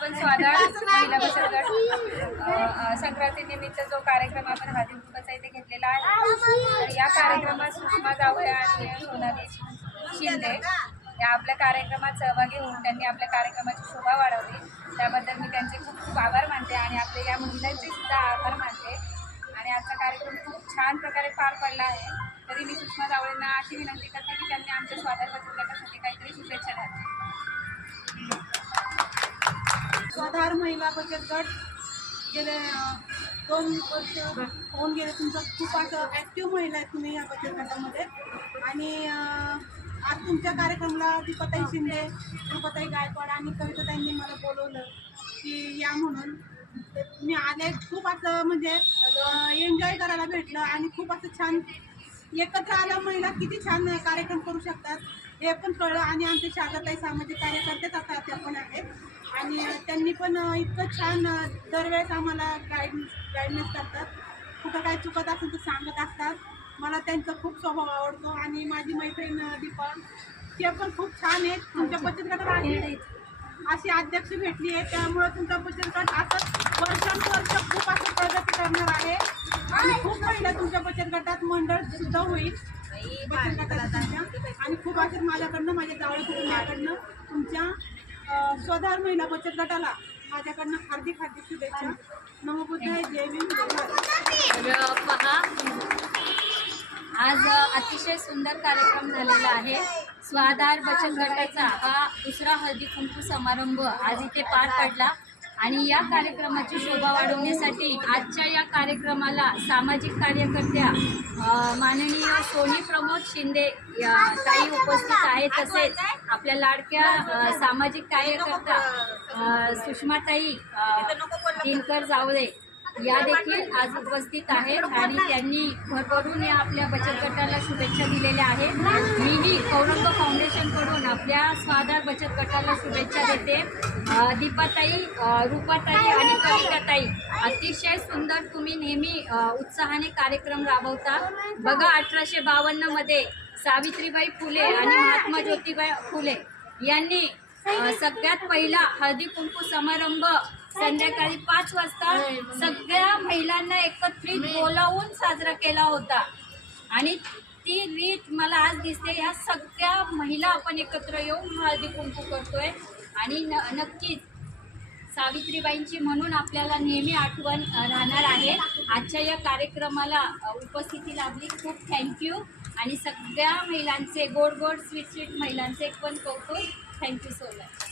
आपण स्वादा महिला बचत गट संक्रांतीनिमित्त जो कार्यक्रम आपण हाती कुटुंबाचा इथे घेतलेला आहे तर या कार्यक्रमात सुषमा जावळे आणि सोनाली शिंदे या आपल्या कार्यक्रमात सहभागी होऊन त्यांनी आपल्या कार्यक्रमाची शोभा वाढवली. त्याबद्दल मी त्यांचे खूप खूप आभार मानते आणि आपल्या या महिलांचे सुद्धा आभार मानते. आणि आजचा कार्यक्रम खूप छान प्रकारे पार पडला आहे. तरी मी सुषमा जावळेंना अशी विनंती करते की त्यांनी आमच्या स्वाधार बचत गटासाठी काहीतरी शुभेच्छा द्याव्या आधार महिला बचत गट. गेले दोन वर्ष होऊन गेले तुमचं. खूप असं ॲक्टिव्ह महिला आहे तुम्ही या बचत गटामध्ये. आणि आज तुमच्या कार्यक्रमाला दीपाताई शिंदे दीपाताई गायकवाड आणि कविताताईंनी मला बोलवलं की या म्हणून. तर मी आले खूप असं म्हणजे एन्जॉय करायला भेटलं आणि खूप असं छान एकत्र आल्या महिला किती छान कार्यक्रम करू शकतात हे पण कळलं. आणि आमचे शारदाताई सामाजिक कार्यकर्तेच असतात त्या पण आहेत. आणि त्यांनी पण इतकं छान दरवेळेस आम्हाला गाईड गायडन्स करतात. कुठं काय चुकत असेल तर सांगत असतात. मला त्यांचा खूप स्वभाव आवडतो. आणि माझी मैत्रीण दीपा ते पण खूप छान आहेत. तुमच्या बचत गटात आहे अशी अध्यक्ष भेटली आहे. त्यामुळे तुमचा बचत गट असंच वर्षानुवर्ष खूप असं प्रगती करणार आहे महिला तुमच्या बचत गटात मंडळ सुद्धा होईल. बचत गटात तुमच्या. आणि खूप असं माझ्याकडनं माझ्या जावळ कुटुंबाकडनं तुमच्या स्वधार महिला बचत गटाला माझ्याकडनं हार्दिक हार्दिक शुभेच्छा. नमोबुद्ध जय भीम पहा आज अतिशय सुंदर कार्यक्रम झालेला आहे. स्वाधार बचत गटाचा हा दुसरा हळदी कुंकू समारंभ आज इथे पार पडला. आणि या कार्यक्रमाची शोभा वाढवण्यासाठी आजच्या या कार्यक्रमाला सामाजिक कार्यकर्त्या माननीय सोनी प्रमोद शिंदे या ताई उपस्थित आहेत तसेच आपल्या लाडक्या सामाजिक कार्यकर्त्या सुषमाताई दिनकर जावळे या देखील आज उपस्थित आहेत आणि त्यांनी भरभरून या आपल्या बचत गटाला शुभेच्छा दिलेल्या आहेत. मीही औरंग फाउंडेशनकडून आपल्या स्वाधार बचत गटाला शुभेच्छा देते. दीपाताई रूपाताई आणि कविताताई अतिशय सुंदर तुम्ही नेहमी उत्साहाने कार्यक्रम राबवता. बघा अठराशे बावन्नमध्ये सावित्रीबाई फुले आणि महात्मा ज्योतिबा फुले यांनी सगळ्यात पहिला हळदी कुंकू समारंभ संध्याकाळी पाच वाजता सगळ्या महिलांना एकत्रित बोलावून साजरा केला होता. आणि ती रीत मला आज दिसते. या सगळ्या महिला आपण एकत्र येऊन हळदी कुंकू करतोय. आणि न नक्कीच सावित्रीबाईंची म्हणून आपल्याला नेहमी आठवण राहणार आहे. आजच्या या कार्यक्रमाला उपस्थिती लाभली. खूप थँक्यू आणि सगळ्या महिलांचे गोड गोड स्वीट स्वीट महिलांचे पण कौतुक. Thank you so much